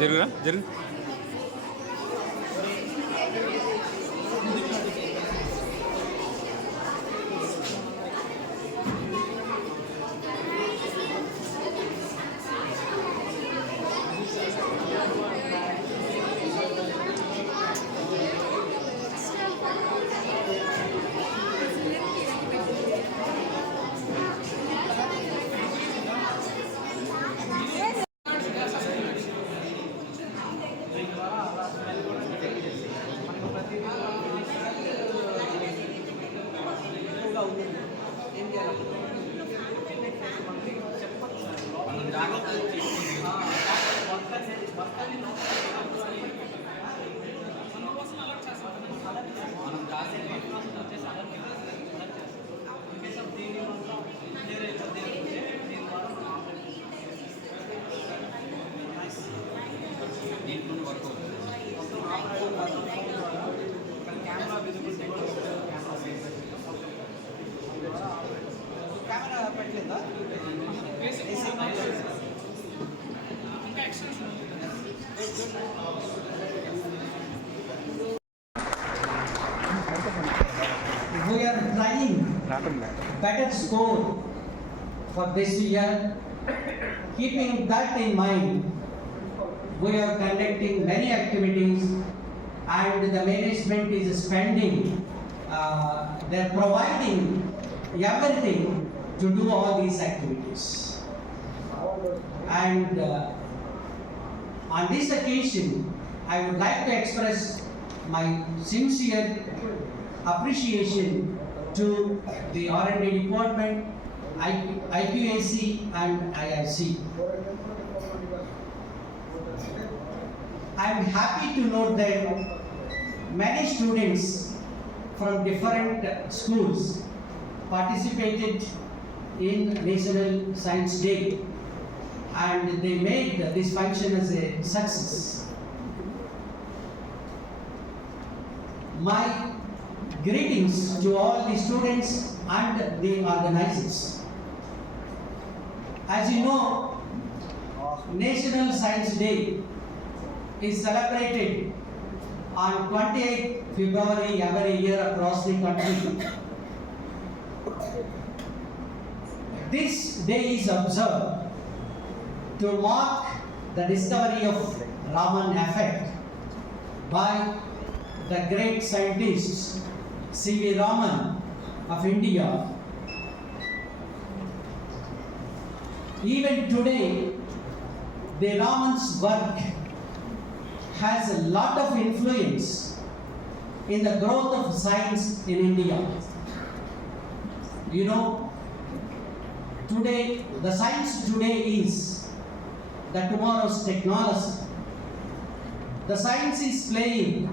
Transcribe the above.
జరుగురా జరుగు We are trying better score for this year. Keeping that in mind, we are conducting many activities and the management is spending, they are providing everything to do all these activities. And on this occasion, I would like to express my sincere appreciation to the R&D department, IQAC and IIC. I am happy to note that many students from different schools participated in National Science Day and they made this function as a success. My greetings to all the students and the organizers. As you know, National Science Day is celebrated on 28th February every year across the country. This day is observed to mark the discovery of Raman effect by the great scientist C.V. Raman of India. Even today, the Raman's work has a lot of influence in the growth of science in India. You know, today, the science today is the tomorrow's technology. The science is playing